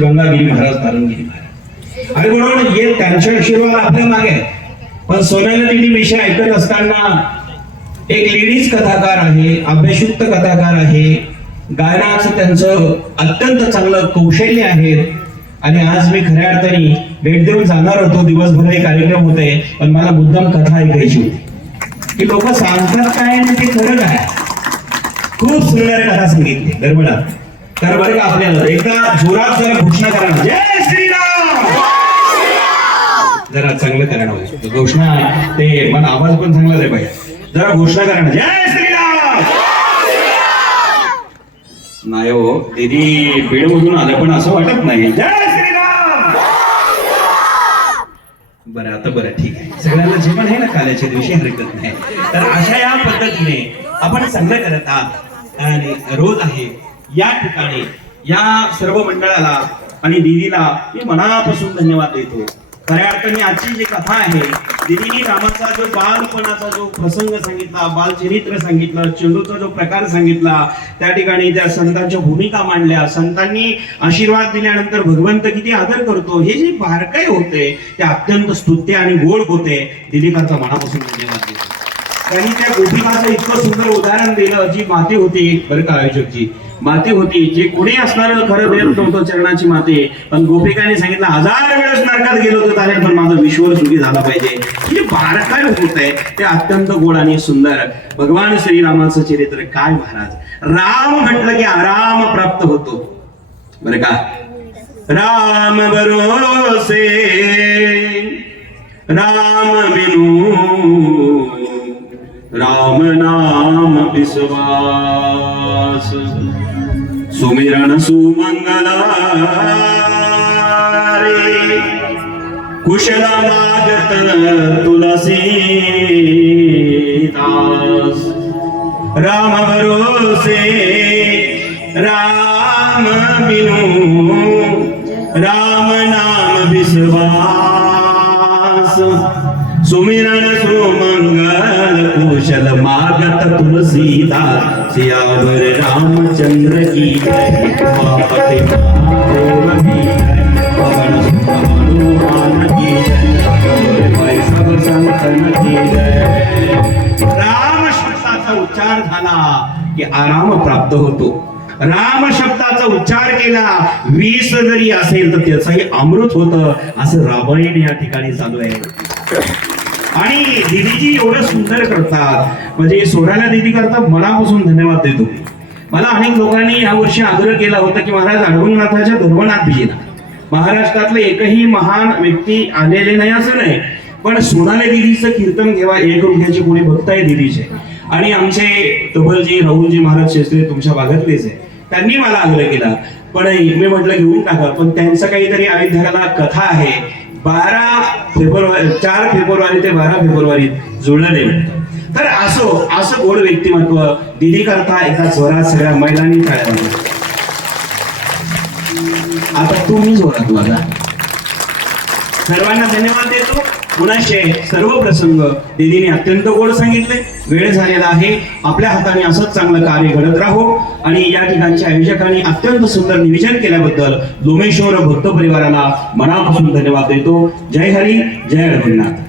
गंगागिरी महाराज तारंगिरी महाराज आणि म्हणून हे त्यांचे आशीर्वाद आपल्या मागे पण सोन्याला दिदी विषय ऐकत असताना एक लेडीज कथाकार आहे अभ्यासयुक्त कथाकार आहे. गायनाचं त्यांचं अत्यंत चांगलं कौशल्य आहे. आणि आज मी खऱ्या अर्थाने भेट देऊन जाणार होतो. दिवसभर हे कार्यक्रम होते पण मला मुद्दाम कथा ऐकायची होती. की लोक सांगतात काय ते खरं काय? खूप सुंदर कथा सांगितली गरबडा तर बरं का आपल्याला एकदा जोरात जरा घोषणा करा. जय श्रीराम! जरा चांगलं करा ना घोषणा ते मला आवाज पण चांगला आहे पाहिजे जरा घोषणा करा ना. जय श्रीराम! नाही हो दीदी बीडमधून आलं पण असं वाटत नाही. जय बरं आता बरं ठीक आहे. सगळ्यांना जे पण आहे ना काल्याच्या दिवशी? हरकत नाही. तर अशा या पद्धतीने आपण चांगलं करत आहात. आणि रोज आहे. या ठिकाणी या सर्व मंडळाला आणि दिदीला मी मनापासून धन्यवाद देतो. खऱ्या अर्थाने आजची जी कथा आहे दिदीनी रामाचा जो बालपणाचा जो प्रसंग सांगितला बालचरित्र सांगितलं चेंडूचा जो प्रकार सांगितला त्या ठिकाणी त्या संतांच्या भूमिका मांडल्या. संतांनी आशीर्वाद दिल्यानंतर भगवंत किती आदर करतो हे जे बारकाई होते ते अत्यंत स्तुत्य आणि गोड होते. दिलीकांचा मनापासून धन्यवाद देतो. त्यांनी त्या गोपिकाचं इतकं सुंदर उदाहरण दिलं जी माती होती बरं का आयोजकची माती होती जे कुणी असणार खरं देत नव्हतं चरणाची माती. पण गोपिकाने सांगितलं हजार वेळेस नरकात गेलो तर चालेल पण माझं विश्व सुखी झाला पाहिजे. म्हणजे हे बारकाय होत. आहे ते अत्यंत गोड आणि सुंदर. भगवान श्रीरामाचं चरित्र काय महाराज? राम म्हटलं की आराम प्राप्त होतो. बरं का? राम बरोसे राम बिनू राम नाम विश्वास सुमिरण सुमंगला रे कुशल मागत तुलसीदास। राम भरोसे राम बिनु राम नाम विश्वास सुमिरन सुमंगल कुशल मागत तुलसीदा सियावर रामचंद्र की की पवन हनुमान की जय। सब संतन की जय। राम शब्दाचा उच्चार झाला की आराम प्राप्त होतो. राम शब्दाचा उच्चार केला वीस जरी असेल तर त्याचंही अमृत होत असं रामायण या ठिकाणी चालू आहे. आणि दिदीजी एवढं सुंदर करतात. म्हणजे सोडायला दिदी करता मनापासून धन्यवाद देतो. मला अनेक लोकांनी या वर्षी आग्रह केला होता की महाराज अडवंगनाथाच्या धर्मनाथ महाराष्ट्रातले एकही महान व्यक्ती आलेले नाही असं नाही पण सोनाले दिदीचं कीर्तन घेवा एक रुपयाचे कोणी भक्त आहे दिदीचे. आणि आमचे तबलजी राहुलजी महाराज शेस्त्री तुमच्या भागातलेच आहे. त्यांनी मला आग्रह केला. पण मी म्हटलं घेऊन टाका पण त्यांचं काहीतरी अयोध्याला कथा आहे. बारा फेब्रुवारी चार फेब्रुवारी ते बारा फेब्रुवारी जुळले तर असो असं गोड व्यक्तिमत्व दिली करता एका जोरात सगळ्या मैदानी टाळ्या आता तुम्ही जोरात वागा सर्वांना धन्यवाद देतो. पुन्हाशे सर्व प्रसंग दिदीने अत्यंत गोड सांगितले. वेळ झालेला आहे. आपल्या हाताने असंच चांगलं कार्य घडत राहो. आणि या ठिकाणच्या आयोजकांनी अत्यंत सुंदर नियोजन केल्याबद्दल लोमेश्वर भक्त परिवाराला मनापासून धन्यवाद देतो. जय हरी जय रघुनाथ.